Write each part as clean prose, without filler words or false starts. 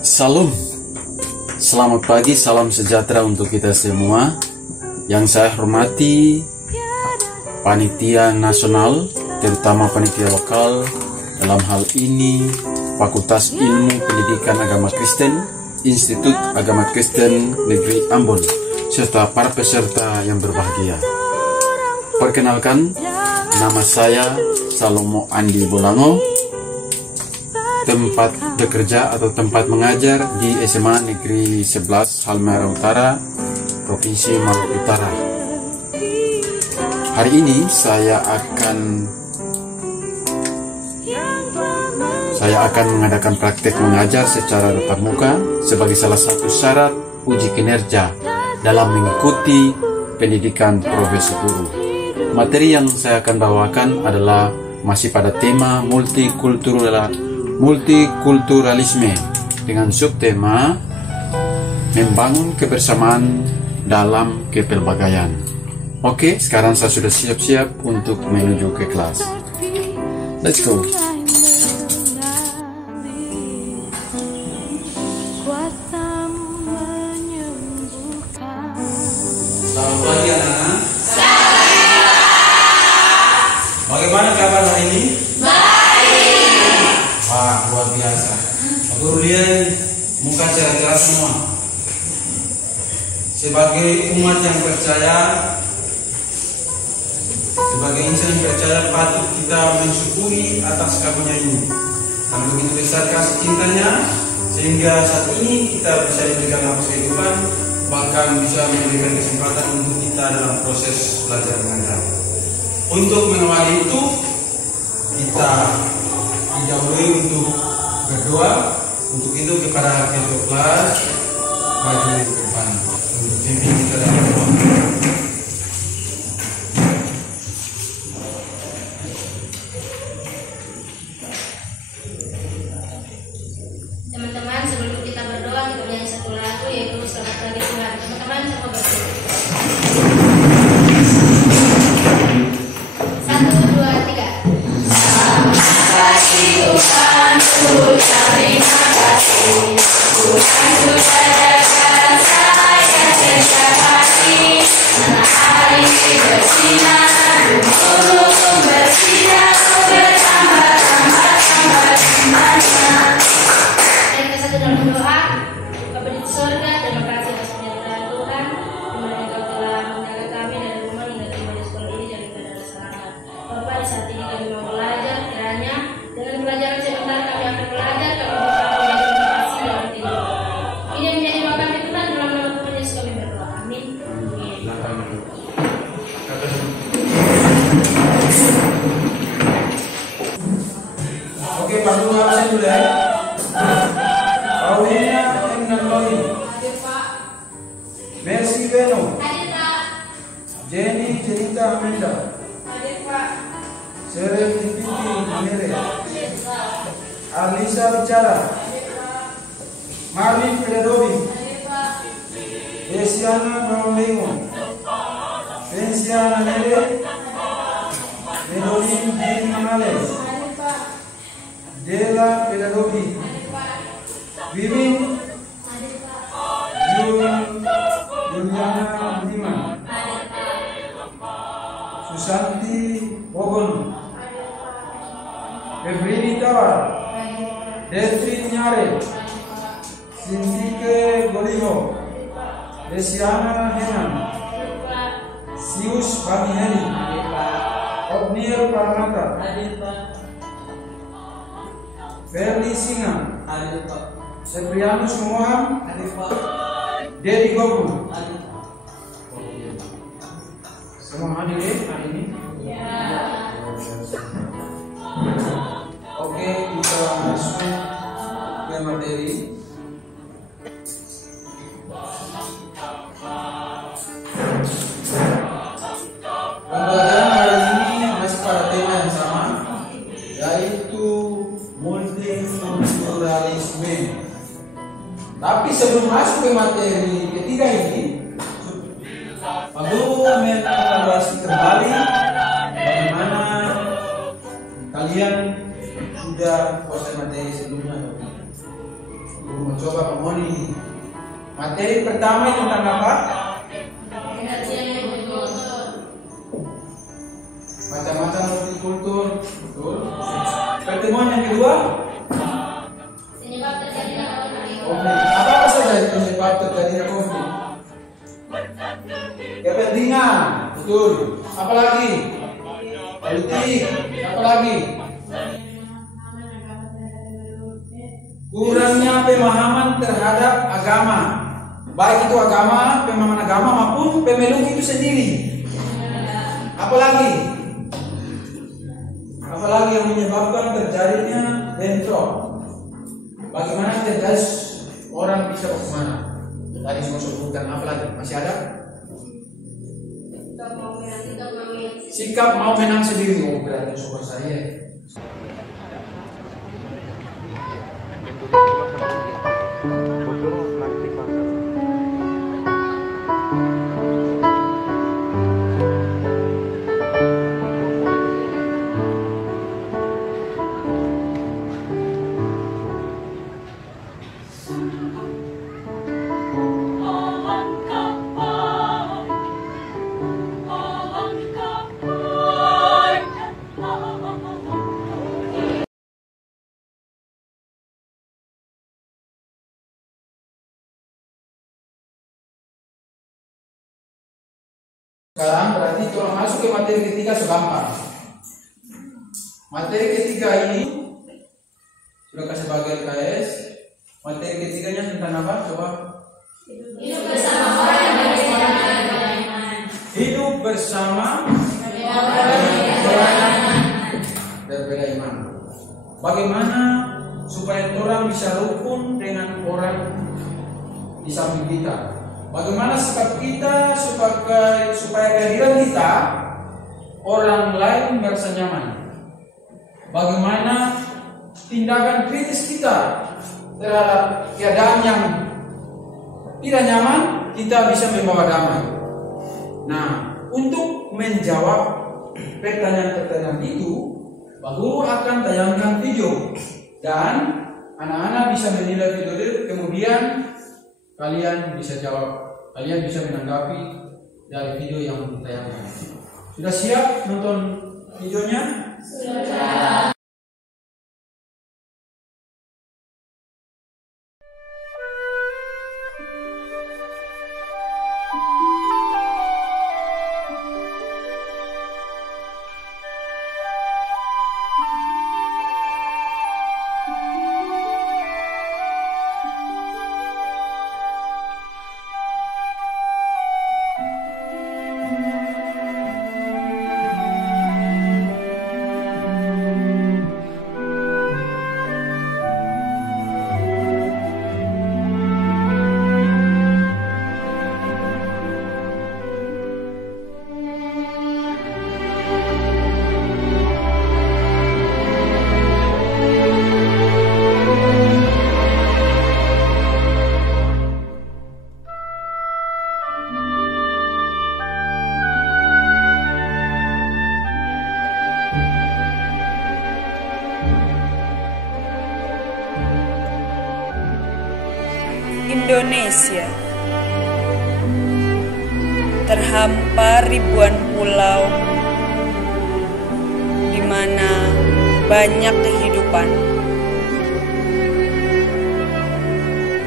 Salam, selamat pagi, salam sejahtera untuk kita semua. Yang saya hormati panitia nasional, terutama panitia lokal, dalam hal ini Fakultas Ilmu Pendidikan Agama Kristen, Institut Agama Kristen Negeri Ambon, serta para peserta yang berbahagia. Perkenalkan, nama saya Salomo Andi Bolango, tempat bekerja atau tempat mengajar di SMA Negeri 11 Halmahera Utara, Provinsi Maluku Utara. Hari ini saya akan mengadakan praktek mengajar secara tatap muka sebagai salah satu syarat uji kinerja dalam mengikuti pendidikan profesi guru. Materi yang saya akan bawakan adalah masih pada tema multikulturalisme dengan subtema membangun kebersamaan dalam kepelbagaian. Oke, sekarang saya sudah siap-siap untuk menuju ke kelas. Let's go. Selamat pagi anak-anak. Bagaimana kabar hari ini? Wah, luar biasa. Pak Guru lihat muka cerah-cerah semua. Sebagai umat yang percaya, sebagai insan yang percaya, patut kita mensyukuri atas karunia ini. Karena begitu besar kasih cintanya, sehingga saat ini kita bisa diberikan nafas kehidupan, bahkan bisa memberikan kesempatan untuk kita dalam proses belajar mengajar. Untuk mengawali itu, kita didahului untuk berdoa. Untuk itu kepada ketua kelas maju ke depan untuk pimpin kita dalam doa. Teman-teman, sebelum kita berdoa, kita nyanyi satu lagu, yaitu Selamat Pagi Tuhan. Teman-teman, sama berdoa. 1, 2, 3. Selamat pagi Tuhan, ku terima kasih. Tuhan sudah jaga saya setiap hari. Matahari bersinar, gunung bersinar, bertambah jumlahnya. Kita satu dalam doa. Bapa di surga, terima kasih atas penyertaan Tuhan, di mana Engkau telah menjaga kami dari rumah hingga tiba di sekolah ini dari keadaan selamat. Bapa, di saat ini kami mau belajar, kiranya dengan pelajaran sebentar kami akan belajar, kami bisa menjadi inovasi dalam kehidupan. Ini yang menjadi doa kami Tuhan, dalam nama Tuhan Yesus kami berdoa. Amin. Oke, Pak Guru absen dulu ya. Paulina Emnaloi, Mercy Beno, Jenny Jenita Amenda, Serem Dipiti Amere, Alisa Bicara, Marvin Fredovi, Desiana Maulimo, Pensiana Nere, Melodin Din Manales, Dela Pedagogi, Wiwin Juliana Budiman, Susanti Bogon, Febrini Tawar, Delvin Nyare, Sintike Goliho, Desiana Henan, Sius Bamiheni, Obniel Paranata, Ferdi Singa, Seprianus Momoham, Dedi Gogu. Semua hadir hari ini? Oke, kita masuk ke materi. Pembelajaran hari ini masih pada tema yang sama, yaitu multikulturalisme. Tapi sebelum masuk ke materi ketiga ini, Pak Guru mengevaluasi kembali bagaimana kalian sudah proses materi sebelumnya. Mau coba pemoni. Materi pertama tentang apa? Macam-macam hortikultur, betul. Pertemuan yang kedua, Penyebab terjadinya konflik. konflik. Apa saja penyebab terjadinya konflik? Kepentingan, betul. Apalagi? Politik, apalagi? Kurangnya pemahaman terhadap agama, baik itu agama, pemahaman agama maupun pemeluk itu sendiri. Apalagi yang menyebabkan terjadinya bentrok. Bagaimana terjadi orang bisa kemana? Tadi semua sebutkan, apalagi masih ada? Sikap mau menang sendiri. Oh, berarti sobat saya. Sekarang berarti kalau masuk ke materi ketiga segampang. Materi ketiga ini sudah kasih bagi LKS. Materi ketiganya tentang apa? Coba. Hidup bersama orang yang berbeda iman. Hidup bersama berbeda iman. Bagaimana supaya orang bisa rukun dengan orang di samping kita? Bagaimana sikap kita supaya kehadiran kita orang lain merasa nyaman? Bagaimana tindakan kritis kita terhadap keadaan yang tidak nyaman, kita bisa membawa damai. Nah, untuk menjawab pertanyaan-pertanyaan itu, Pak Guru akan tayangkan video dan anak-anak bisa menilai video itu, kemudian kalian bisa jawab. Kalian bisa menanggapi dari video yang ditayangkan. Sudah siap nonton videonya? Sudah. Indonesia terhampar ribuan pulau di mana banyak kehidupan.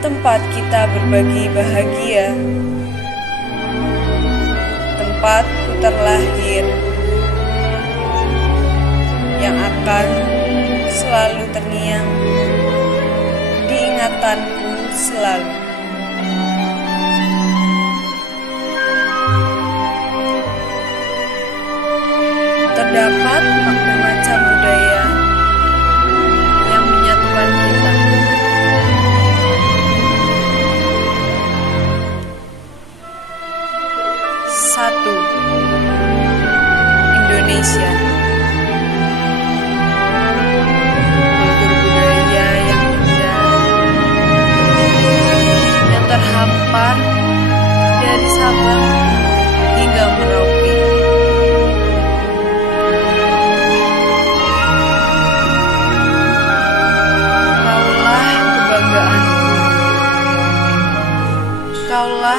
Tempat kita berbagi bahagia, tempatku terlahir yang akan selalu terngiang di ingatanku selalu. Terdapat macam budaya yang menyatukan kita. Satu, Indonesia. Kultur budaya yang indah, yang terhampar dari Sabang hingga Merauke.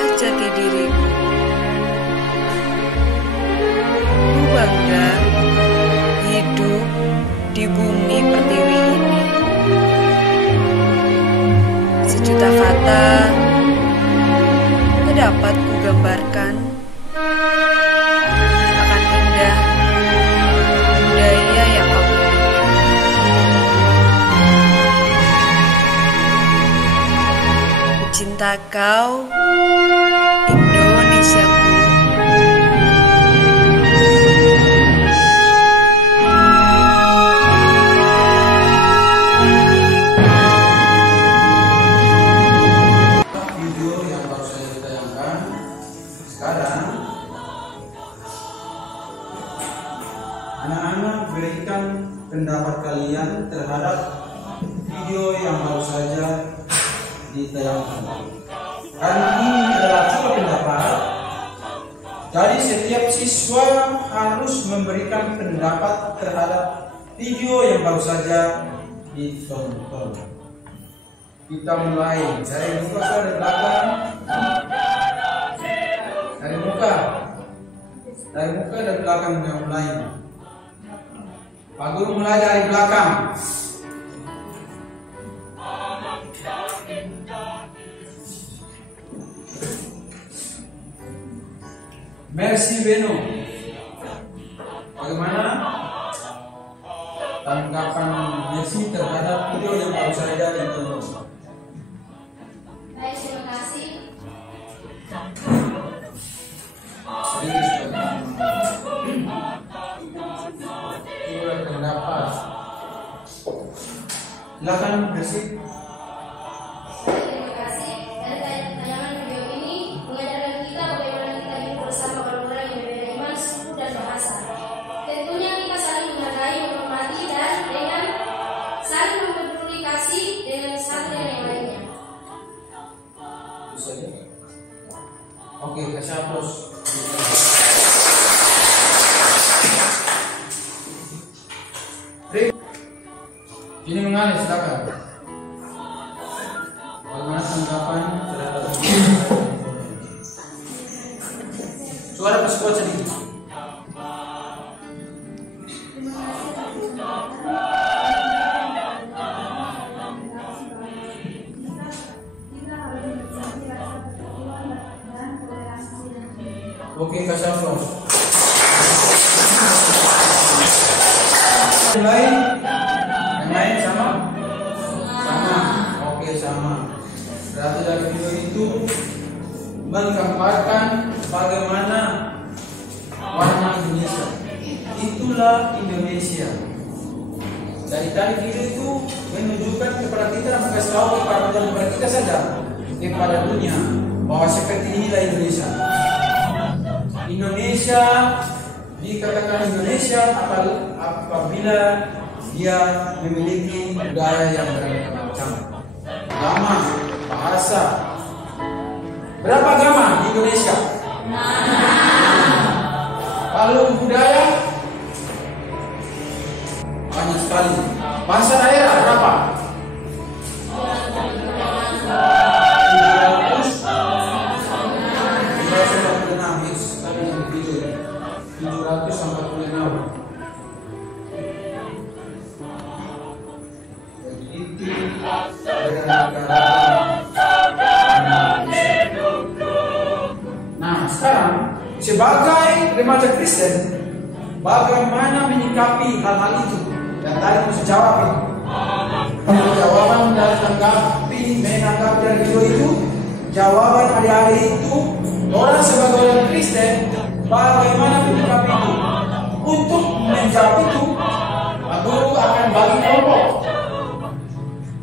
itulah jati diriku. Ku bangga hidup di bumi pertiwi ini. Sejuta kata tak dapat ku gambarkan akan indah budaya yang kau miliki. Ku cinta kau, Indonesiaku. Video yang baru saja ditayangkan sekarang, anak-anak berikan pendapat kalian terhadap video yang baru saja ditayangkan. Karena ini adalah coba pendapat, jadi setiap siswa harus memberikan pendapat terhadap video yang baru saja ditonton. Kita mulai dari muka dari belakang, dari muka dan belakang yang mulai. Pak Guru mulai dari belakang. Mercy Beno, bagaimana tanggapan Mercy terhadap video yang baru saja ditonton? Baik, terima kasih. Pendapat. Silakan Mercy. Terima kasih. Dari tayangan video ini mengajarkan kita bagaimana kita hidup bersama orang-orang yang berbeda iman, suku, dan bahasa. Tentunya kita saling menghargai, menghormati, dan dengan saling memberi kasih dengan satu dengan yang lainnya. Bisa ya? Oke, kasih aplaus. Ini mengalir, silakan. Bagaimana tanggapan terhadap suara peskuat sedikit? Oke, kasih aplaus. Yang lain sama? Sama. Oke, sama. Berarti dari video itu menggambarkan bagaimana warna Indonesia. Itulah Indonesia. Dari tadi video itu menunjukkan kepada kita, mengasih tahu kepada kita saja, kepada dunia, bahwa seperti inilah Indonesia. Indonesia dikatakan Indonesia apabila dia memiliki budaya yang beragam, agama, bahasa. Berapa agama di Indonesia? Kalau budaya banyak sekali. Bahasa daerah berapa? 746. Nah, sekarang sebagai remaja Kristen, bagaimana menyikapi hal-hal itu? Dan tadi harus jawab itu. Jawaban dari menanggapi dari video itu, jawaban hari-hari itu, orang sebagai orang Kristen, bagaimana menyikapi itu? Untuk menjawab itu, Guru akan bagi kelompok.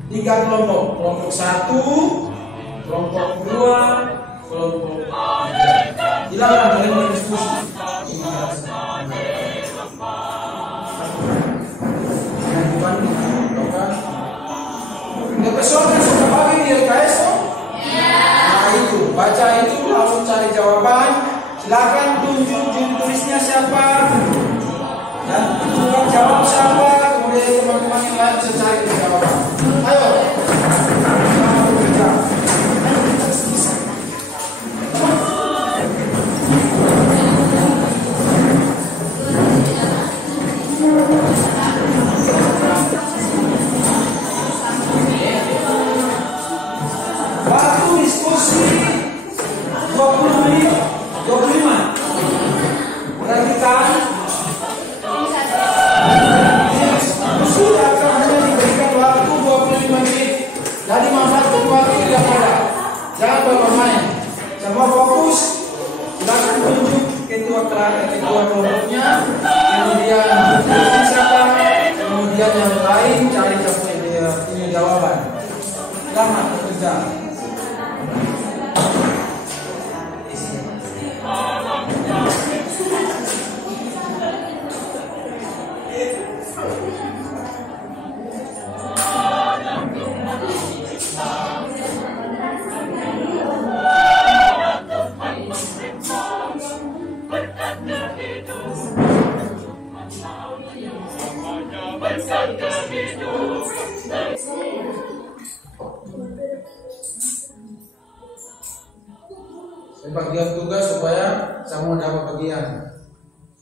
3 kelompok. Kelompok 1, kelompok 2, kelompok 3. Silakan kalian berdiskusi. Episode sudah bagi di LKS? Nah itu, baca itu langsung cari jawaban. Silakan tunjuk juru tulisnya siapa dan tukang jawab siapa. Kemudian teman-teman yang lain bisa cari jawaban. Ayo, selamat bekerja. Selamat bekerja. Bagian tugas supaya semua dapat bagian,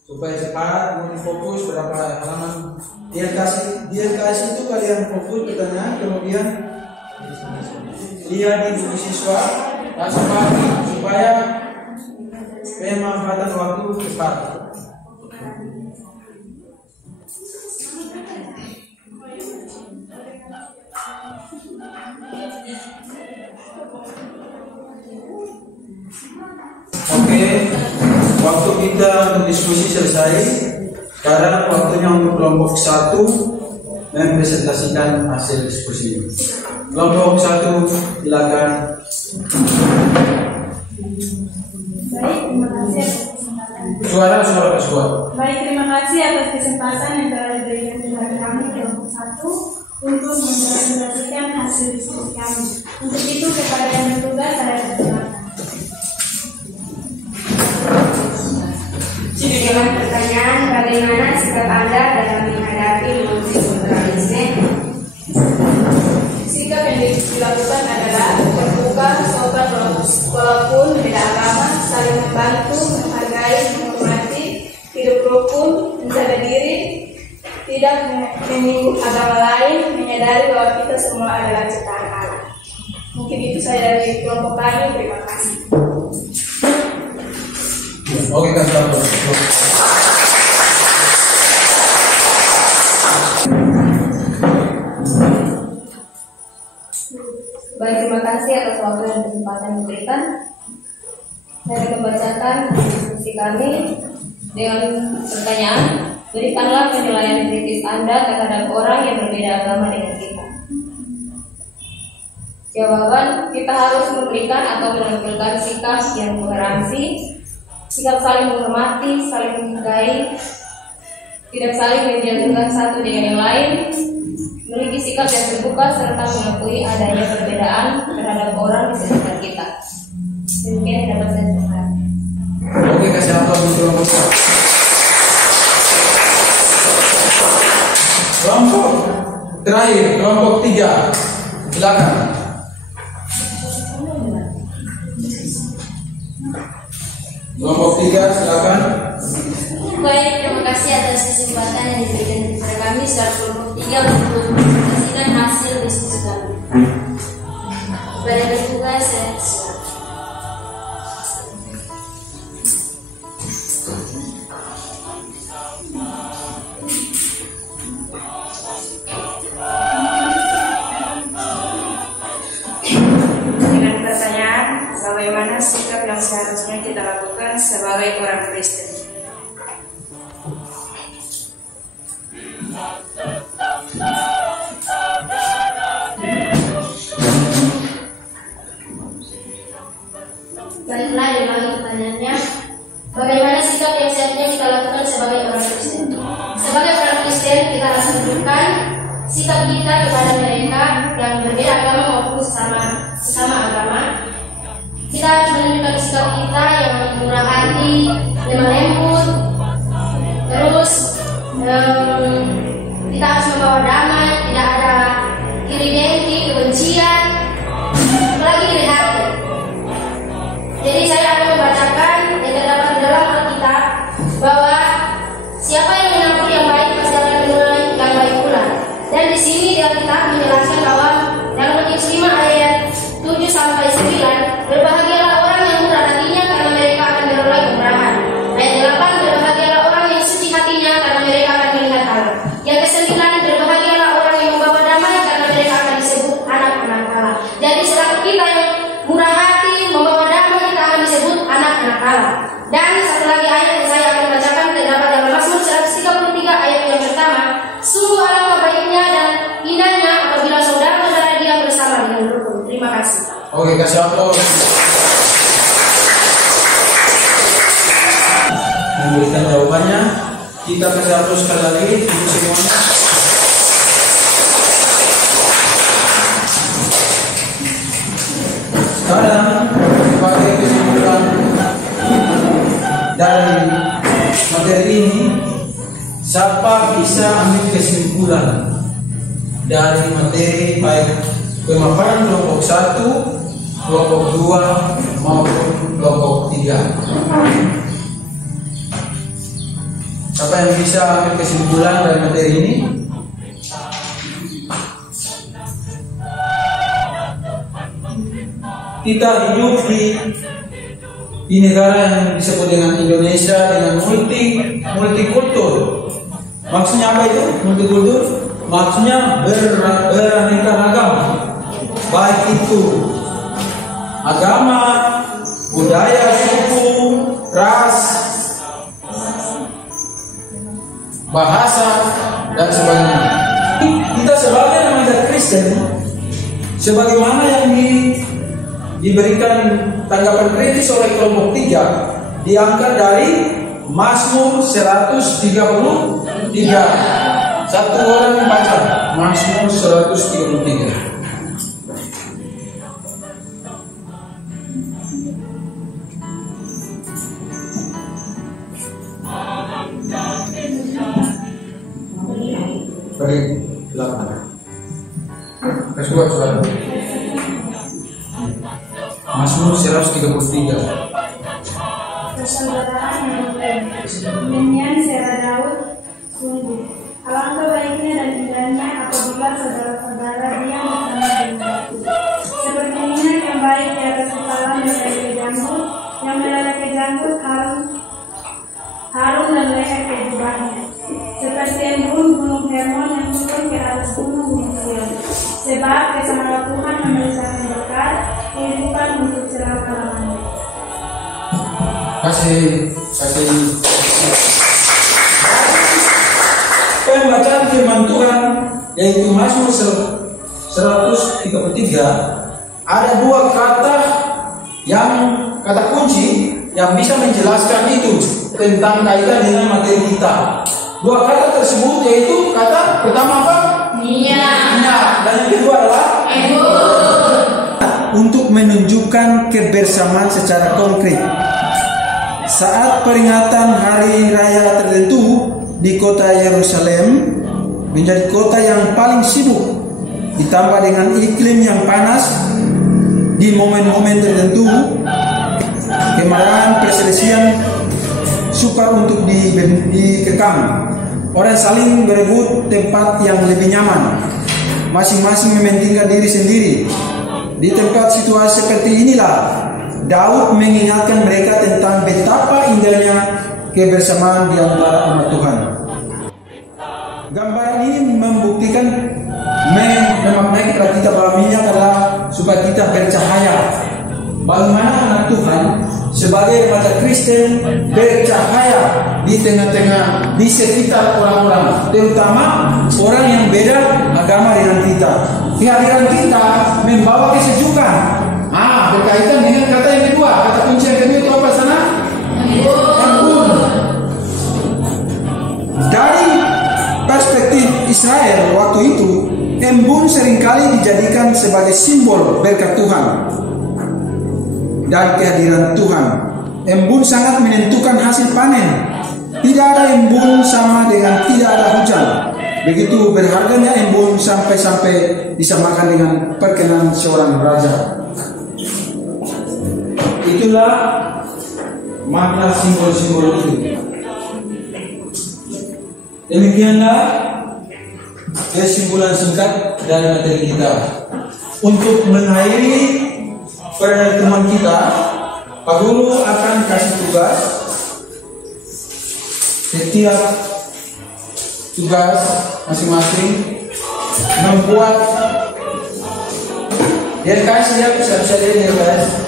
supaya cepat mulai fokus berapa halaman dia kasih itu kalian fokus pertanyaan, kemudian lihat di buku siswa langsung pagi supaya pemanfaatan waktu cepat. Oke, waktu kita untuk diskusi selesai. Sekarang waktunya untuk kelompok 1 mempresentasikan hasil diskusi. Kelompok 1 silakan. Baik, terima kasih atas kesempatan. Suara. Baik, terima kasih atas kesempatan yang telah diberikan kepada kami kelompok 1 untuk mempresentasikan hasil diskusi kami. Untuk itu kepada yang bertugas saya persilakan. Dengan pertanyaan, bagaimana sikap Anda dalam menghadapi multikulturalisme? Sikap yang dilakukan adalah terbuka, sopan walaupun beda agama, saling membantu, menghargai, menghormati, hidup rukun, menjaga diri, tidak menyinggung agama lain, menyadari bahwa kita semua adalah ciptaan Allah. Mungkin itu saya dari kelompok kami. Terima kasih. Oke, kan Baik, terima kasih atas waktu dan kesempatan yang diberikan. Saya akan membacakan diskusi kami dengan pertanyaan, berikanlah penilaian kritis Anda terhadap orang yang berbeda agama dengan kita. Jawaban, kita harus memberikan atau menampilkan sikap yang toleransi, sikap saling menghormati, saling menghargai, tidak saling menjatuhkan satu dengan yang lain, memiliki sikap yang terbuka serta mengakui adanya perbedaan terhadap orang di sekitar kita. Demikian yang dapat saya sampaikan. Oke, kasih aplaus untuk kelompok terakhir, kelompok 3. Silakan. Kelompok 3, silakan. Baik, terima kasih atas kesempatan yang diberikan kepada kami secara kelompok 3 untuk mempresentasikan hasil diskusi kami. Kepada bertugas saya silakan. Dengan pertanyaan, bagaimana sikap yang seharusnya kita lakukan sebagai orang Kristen? Baiklah, diulangi pertanyaannya. Bagaimana sikap yang seharusnya kita lakukan sebagai orang Kristen? Sebagai orang Kristen, kita harus menunjukkan sikap kita kepada mereka yang berbeda agama maupun sesama agama. Kita harus menunjukkan sikap kita yang murah hati, lemah lembut. Terus kita harus membawa damai, tidak ada iri dengki, kebencian, apalagi iri hati. Jadi saya akan membacakan yang terdapat di dalam Alkitab bahwa siapa yang menyambut yang baik pasti akan menulai yang baik pula. Dan di sini di Alkitab menjelaskan bahwa dalam Matius 5 ayat 7 sampai 9, berbahagialah orang yang murah hatinya karena Oke, kasih aplaus. Memberikan jawabannya. Kita kasih aplaus sekali lagi untuk semuanya. Sekarang sebagai kesimpulan dari materi ini, siapa bisa ambil kesimpulan dari materi baik pemaparan kelompok 1, kelompok 2 maupun kelompok 3? Siapa yang bisa ambil kesimpulan dari materi ini? Kita hidup di negara yang disebut dengan Indonesia dengan multikultur. Maksudnya apa itu? Multikultur maksudnya beraneka ragam. Baik itu agama, budaya, suku, ras, bahasa, dan sebagainya. Kita sebagai remaja Kristen, sebagaimana yang diberikan tanggapan kritis oleh kelompok 3, diangkat dari Mazmur 133. Satu orang baca Mazmur 133. Beri 8. Kesuat suara. Mazmur 133. Persaudaraan yang nyanyian Sera Daud. Sungguh alangkah baiknya dan indahnya apabila saudara-saudara diam bersama denganku. Seperti minyak yang baik di atas kepala meleleh janggut, yang meleleh janggut harum dan leher ke jubahnya. Seperti embun gunung Hermon yang turun ke atas gunung Sion. Sebab kesamara Tuhan memberikan berkat, kehidupan untuk selama-lamanya. Kasih pembacaan firman Tuhan yaitu Mazmur 133, ada dua kata kunci yang bisa menjelaskan itu tentang kaitan dengan materi kita. Dua kata tersebut yaitu kata pertama apa? Minyak. Dan yang kedua adalah untuk menunjukkan kebersamaan secara konkret. Saat peringatan hari raya tertentu di kota Yerusalem menjadi kota yang paling sibuk, ditambah dengan iklim yang panas di momen-momen tertentu, kemarahan, perselisihan sukar untuk dikekang. Orang saling berebut tempat yang lebih nyaman, masing-masing mementingkan diri sendiri. Di tempat situasi seperti inilah Daud mengingatkan mereka tentang betapa indahnya kebersamaan di antara umat Tuhan. Gambaran ini membuktikan memaknai kita bahwa minyak adalah supaya kita bercahaya. Bagaimana anak Tuhan sebagai remaja Kristen bercahaya di tengah-tengah, di sekitar orang-orang, terutama orang yang beda agama dengan kita. Kehadiran kita membawa kesejukan. Berkaitan dengan kata yang kedua, kata kunci yang kedua itu apa sana? Embun. Dari perspektif Israel waktu itu, embun seringkali dijadikan sebagai simbol berkat Tuhan dan kehadiran Tuhan. Embun sangat menentukan hasil panen. Tidak ada embun sama dengan tidak ada hujan. Begitu berharganya embun sampai-sampai disamakan dengan perkenan seorang raja. Itulah makna simbol-simbol itu. Demikianlah kesimpulan singkat dari materi kita. Untuk mengakhiri pertemuan kita, Pak Guru akan kasih tugas. Setiap tugas masing-masing membuat DLKS, ya bisa DLKS.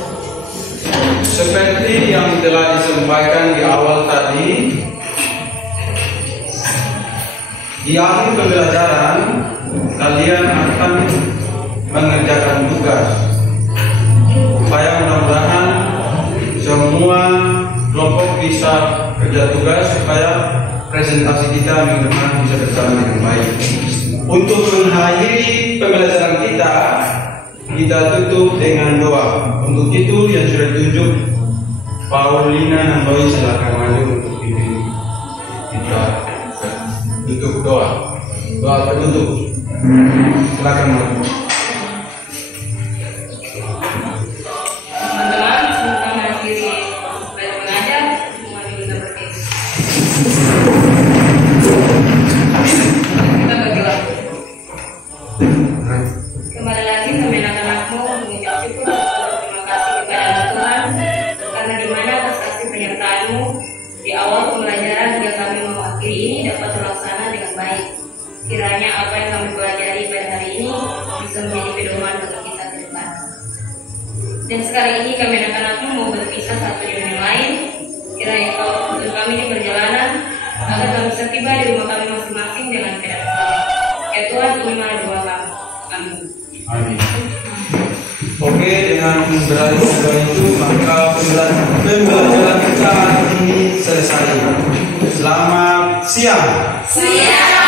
Seperti yang telah disampaikan di awal tadi, di akhir pembelajaran kalian akan mengerjakan tugas. kita minggu depan bisa berjalan dengan baik. Untuk mengakhiri pembelajaran kita tutup dengan doa. Untuk itu yang sudah ditunjuk, Paulina dan Boy silakan maju untuk pimpin kita untuk doa penutup. Silakan maju. Teman-teman, sebelum mengakhiri belajar mengajar, semua diminta berdiri. Kita berdoa. Kembali lagi kami anak-anakmu mengucap syukur dan terima kasih kepada Tuhan, karena di mana atas kasih penyertaan-Mu di awal pembelajaran hingga kami mengakhiri ini dapat terlaksana dengan baik. Kiranya apa yang kami pelajari pada hari ini bisa menjadi pedoman bagi kita ke depan. Dan sekali ini kami anak-anakmu mau berpisah satu dengan yang lain. Kiranya Kau tuntun kami di perjalanan agar kami bisa tiba di rumah kami masing-masing dengan keadaan selamat. Ya Tuhan, inilah doa kami. Amin. Amin. Oke, dengan beralih doa itu maka pembelajaran kita hari ini selesai. Selamat siang. Siang.